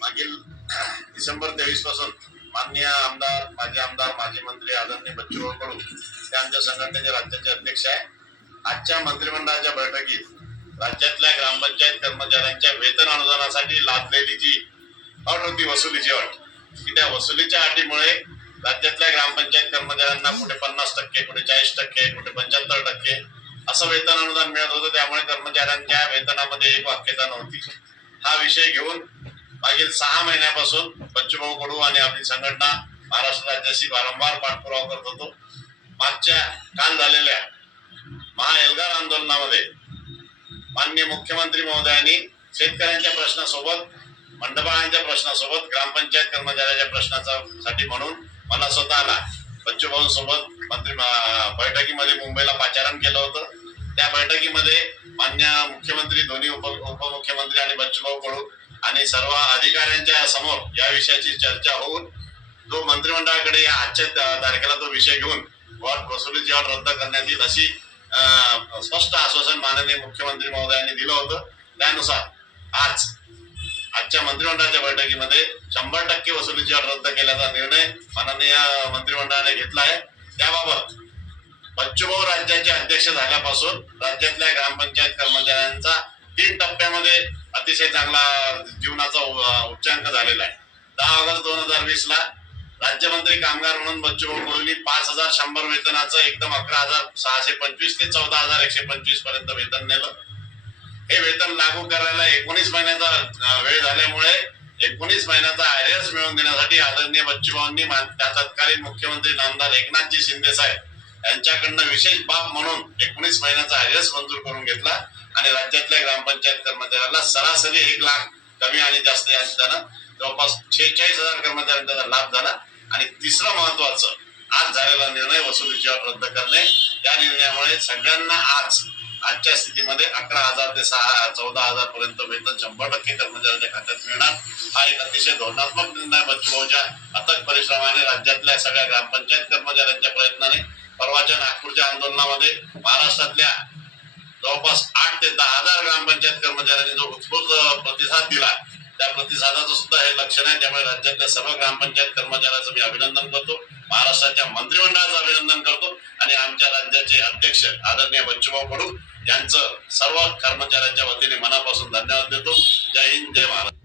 मागील डिसेंबर 23 पासून माननीय आमदार, माजी मंत्री आदरणीय बच्चूभाऊ कडू ते आमच्या संघटनेचे राज्याचे अध्यक्ष आहे. आजच्या मंत्रिमंडळाच्या बैठकीत राज्यातल्या ग्रामपंचायत कर्मचाऱ्यांच्या वेतन अनुदानासाठी लादलेली जी अट होती, वसुलीची अट, की त्या वसुलीच्या अटीमुळे राज्यातल्या ग्रामपंचायत कर्मचाऱ्यांना कुठे 50%, कुठे 40%, कुठे 75% असं वेतन अनुदान मिळत होतं. त्यामुळे कर्मचाऱ्यांच्या वेतनामध्ये एक वाक्यता नव्हती. हा विषय घेऊन मागील 6 महिन्यापासून बच्चूभाऊ कडू आणि आपली संघटना महाराष्ट्र राज्याशी वारंवार पाठपुरावा करत होतो. मागच्या काल झालेल्या महाएल्गार आंदोलनामध्ये माननीय मुख्यमंत्री महोदयांनी शेतकऱ्यांच्या प्रश्नासोबत, मंडपाळांच्या प्रश्नासोबत, ग्रामपंचायत कर्मचाऱ्यांच्या प्रश्नासाठी म्हणून मला स्वतःला बच्चूभाऊ सोबत बैठकीमध्ये मुंबईला पाचारण केलं होतं. त्या बैठकीमध्ये मान्य मुख्यमंत्री, दोन्ही उपमुख्यमंत्री आणि बच्चूभाऊ कडू आणि सर्व अधिकाऱ्यांच्या समोर या विषयाची चर्चा होऊन तो मंत्रिमंडळाकडे या आजच्या तारखेला तो विषय घेऊन वसुलीची अट रद्द करण्यात येईल अशी स्पष्ट आश्वासन माननीय मुख्यमंत्री महोदयांनी दिलं होतं. त्यानुसार आजच्या मंत्रिमंडळाच्या बैठकीमध्ये 100% वसुलीची अट रद्द केल्याचा निर्णय माननीय मंत्रिमंडळाने घेतला आहे. त्याबाबत बच्चूभाऊ राज्याचे अध्यक्ष झाल्यापासून राज्यातल्या ग्रामपंचायत कर्मचाऱ्यांचा 3 टप्प्यामध्ये अतिशय चांगला जीवनाचा उच्चांक झालेला आहे. 10 ऑगस्ट 2020 ला राज्यमंत्री कामगार म्हणून बच्चूभाऊ कडूंनी 5100 वेतनाचं एकदम 11,625 ते 14,125 पर्यंत वेतन नेलं. हे वेतन लागू करायला 19 महिन्याचा वेळ झाल्यामुळे 19 महिन्याचा आयरियर्स मिळवून देण्यासाठी आदरणीय बच्चूभाऊंनी त्या तत्कालीन मुख्यमंत्री नामदार एकनाथजी शिंदे साहेब यांच्याकडनं विशेष बाब म्हणून 19 महिन्याचा आयरियर्स मंजूर करून घेतला आणि राज्यातल्या ग्रामपंचायत कर्मचाऱ्यांना सरासरी 1 लाख कमी आणि जास्त यानं जवळपास 46,000 कर्मचाऱ्यांचा लाभ झाला. आणि तिसरं महत्वाचं आज झालेला निर्णय वसुलीची अट रद्द करणे. त्या निर्णयामुळे सगळ्यांना आजच्या स्थितीमध्ये 11,000 ते 14,000 पर्यंत वेतन 100% कर्मचाऱ्यांच्या खात्यात मिळणार. हा एक अतिशय धोरणात्मक निर्णय बच्चूभाऊच्या अथक परिश्रमाने, राज्यातल्या सगळ्या ग्रामपंचायत कर्मचाऱ्यांच्या प्रयत्नाने, परवाच्या नागपूरच्या आंदोलनामध्ये महाराष्ट्रातल्या जवळपास 8 ते 10,000 ग्रामपंचायत कर्मचाऱ्यांनी जो उत्स्फूर्त प्रतिसाद दिला, त्या प्रतिसादाचं सुद्धा हे लक्षण आहे. त्यामुळे राज्यातल्या सर्व ग्रामपंचायत कर्मचाऱ्यांचं मी अभिनंदन करतो, महाराष्ट्राच्या मंत्रिमंडळाचं अभिनंदन करतो आणि आमच्या राज्याचे अध्यक्ष आदरणीय बच्चूभाऊ कडू यांचं सर्व कर्मचाऱ्यांच्या वतीने मनापासून धन्यवाद देतो. जय हिंद, जय महाराष्ट्र.